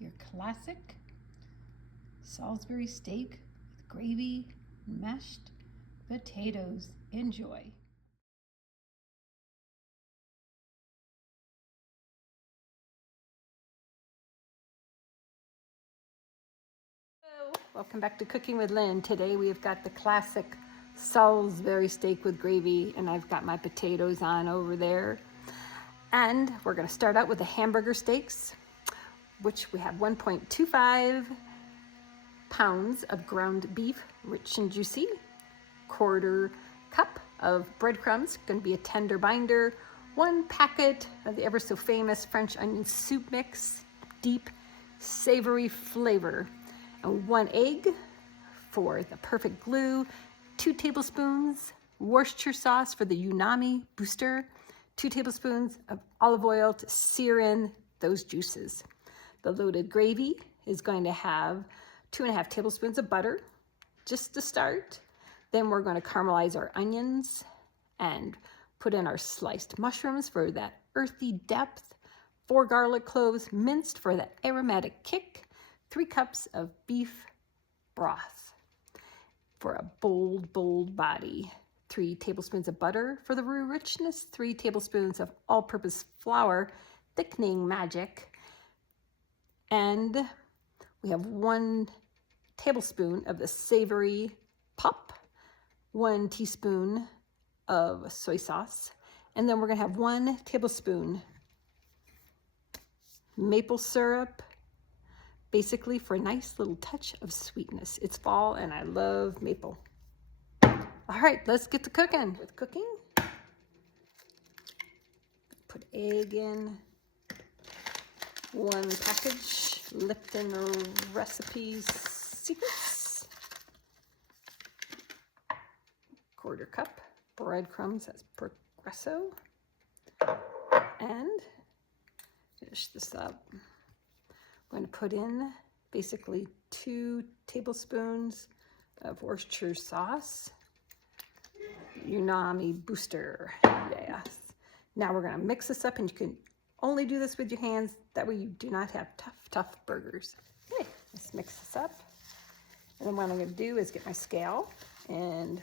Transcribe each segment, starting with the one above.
your classic Salisbury steak with gravy and mashed potatoes. Enjoy. Hello, welcome back to Cooking with Lynn. Today we've got the classic Salisbury steak with gravy, and I've got my potatoes on over there. And we're going to start out with the hamburger steaks, which we have 1.25 pounds of ground beef, rich and juicy, quarter cup of breadcrumbs, going to be a tender binder, 1 packet of the ever so famous French onion soup mix, deep savory flavor, and 1 egg for the perfect glue, 2 tablespoons Worcestershire sauce for the umami booster, 2 tablespoons of olive oil to sear in those juices. The loaded gravy is going to have 2.5 tablespoons of butter, just to start. Then we're going to caramelize our onions and put in our sliced mushrooms for that earthy depth, 4 garlic cloves minced for that aromatic kick, 3 cups of beef broth for a bold body, 3 tablespoons of butter for the roux richness, 3 tablespoons of all-purpose flour, thickening magic, and we have 1 tablespoon of the savory pop, 1 teaspoon of soy sauce, and then we're going to have 1 tablespoon maple syrup, basically for a nice little touch of sweetness. It's fall and I love maple. All right, let's get to cooking. With cooking, put egg in, 1 package, Lipton Recipes Secrets, quarter cup breadcrumbs, that's Progresso, and finish this up. I'm going to put in basically 2 tablespoons of Worcestershire sauce, umami booster, yes. Now we're going to mix this up, and you can only do this with your hands, that way you do not have tough burgers. Okay, let's mix this up. And then what I'm going to do is get my scale and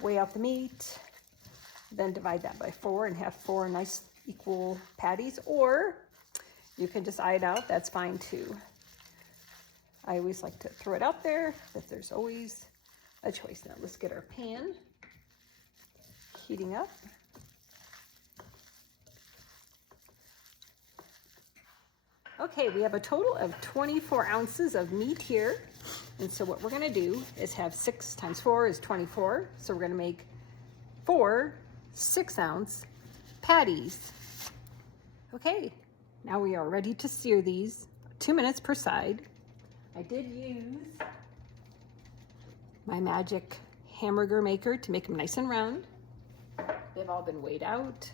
weigh out the meat, then divide that by 4 and have 4 nice equal patties, or you can just eye it out, that's fine too. I always like to throw it out there, but there's always a choice. Now let's get our pan heating up. Okay, we have a total of 24 ounces of meat here. And so what we're gonna do is have 6 times 4 is 24. So we're gonna make 4 6-ounce patties. Okay, now we are ready to sear these, 2 minutes per side. I did use my magic hamburger maker to make them nice and round. They've all been weighed out.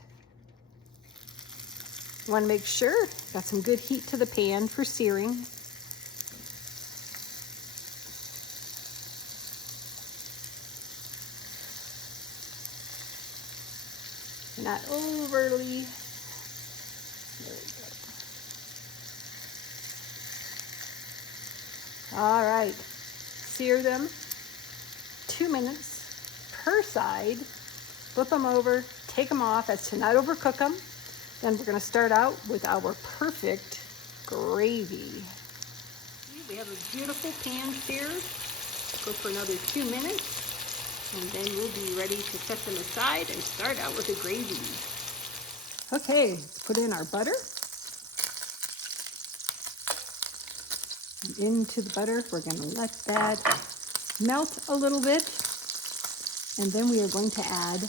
You want to make sure got some good heat to the pan for searing. Not overly. There we go. All right, sear them 2 minutes per side. Flip them over, take them off as to not overcook them. Then we're going to start out with our perfect gravy. We have a beautiful pan seared. Go for another 2 minutes, and then we'll be ready to set them aside and start out with the gravy. Okay, let's put in our butter. And into the butter, we're going to let that melt a little bit. And then we are going to add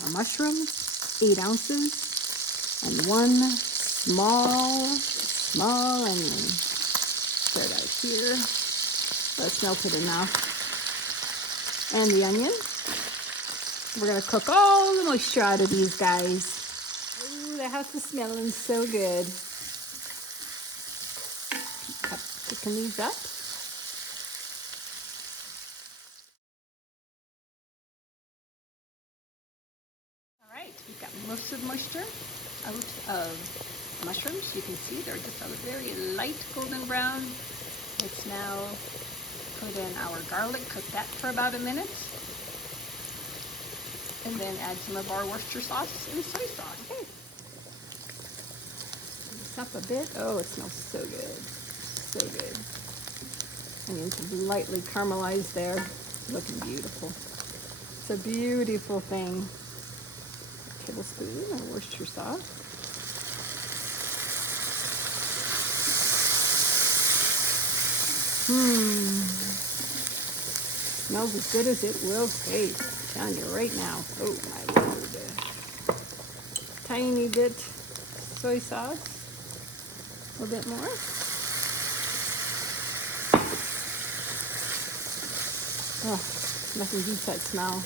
our mushrooms, 8 ounces. And 1 small onion. Start out here. Let's melt it enough. And the onion. We're going to cook all the moisture out of these guys. Ooh, the house is smelling so good. Keep cooking these up. All right, we've got most of the moisture out of mushrooms. You can see they're just a very light golden brown. Let's now put in our garlic, cook that for about a minute. And then add some of our Worcestershire sauce and soy sauce. Okay. This up a bit. Oh, it smells so good. So good. Onions are lightly caramelized there. Looking beautiful. It's a beautiful thing. A tablespoon of Worcestershire sauce. Smells as good as it will taste. I'm telling you right now. Oh my lord. Tiny bit soy sauce. A little bit more. Oh, nothing beats that smell.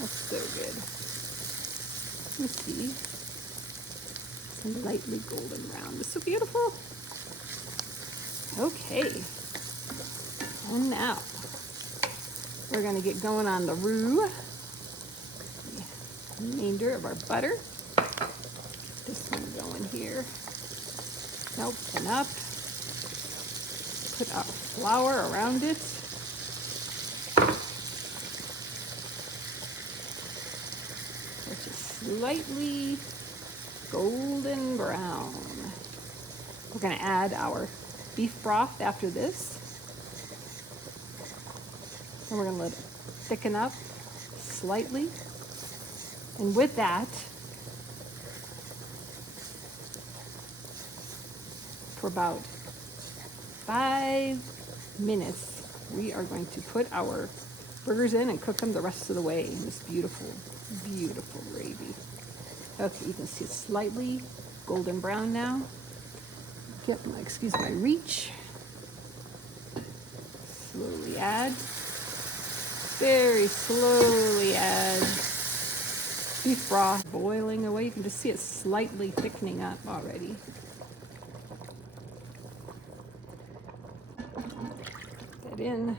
That's so good. Let me see. Some lightly golden brown. It's so beautiful. Okay. And now we're going to get going on the roux. The remainder of our butter. Get this one going here. Open up. Put our flour around it. Which is slightly golden brown. We're going to add our beef broth after this. And we're going to let it thicken up slightly. And with that, for about 5 minutes, we are going to put our burgers in and cook them the rest of the way in this beautiful, beautiful gravy. Okay, you can see it's slightly golden brown now. Get my, excuse my reach. Slowly add. Very slowly add beef broth boiling away. You can just see it slightly thickening up already. Put that in.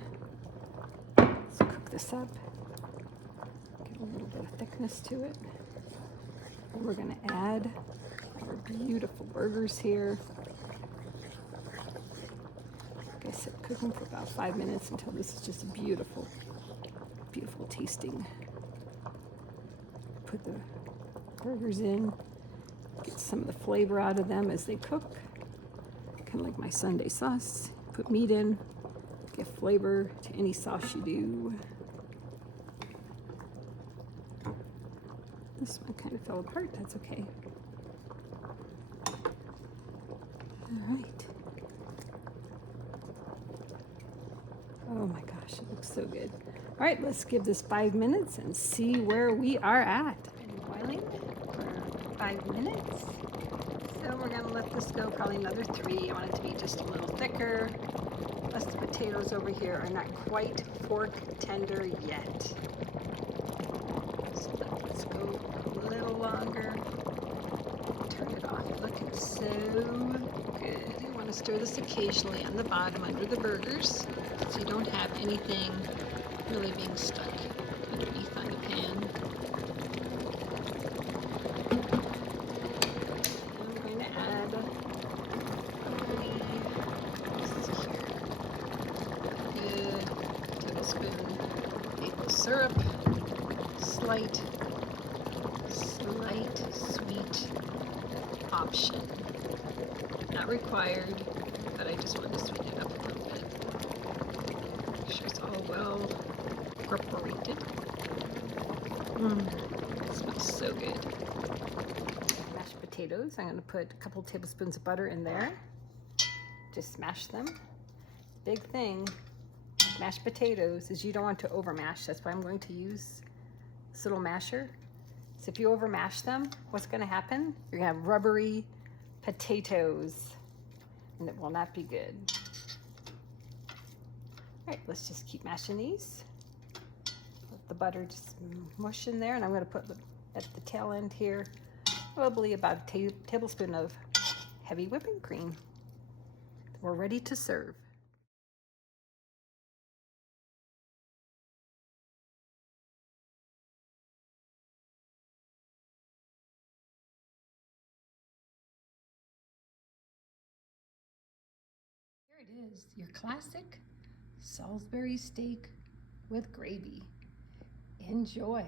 Let's cook this up. Get a little bit of thickness to it. And we're going to add our beautiful burgers here. Like I said, cook them for about 5 minutes until this is just a beautiful, beautiful tasting. Put the burgers in, get some of the flavor out of them as they cook. Kind of like my Sunday sauce. Put meat in, give flavor to any sauce you do. This one kind of fell apart, that's okay. All right. Oh my gosh, it looks so good. All right, let's give this 5 minutes and see where we are at. Been boiling for 5 minutes. So we're gonna let this go probably another 3. I want it to be just a little thicker. Plus the potatoes over here are not quite fork tender yet. So let's go a little longer. Turn it off. Looking so good. You want to stir this occasionally on the bottom under the burgers so you don't have anything really being stuck underneath on the pan. I'm going to add good tablespoon maple syrup, slight sweet option. Not required, but I just wanted to sweeten it up a little bit. Make sure it's all well incorporated. It smells so good. Mashed potatoes. I'm going to put a couple tablespoons of butter in there. Just smash them. Big thing with mashed potatoes is you don't want to overmash. That's why I'm going to use this little masher. So if you overmash them, what's going to happen? You're going to have rubbery potatoes, and it will not be good. All right, let's just keep mashing these. Let the butter just mush in there, and I'm going to put at the tail end here probably about a tablespoon of heavy whipping cream. We're ready to serve. it is, your classic Salisbury steak with gravy. Enjoy.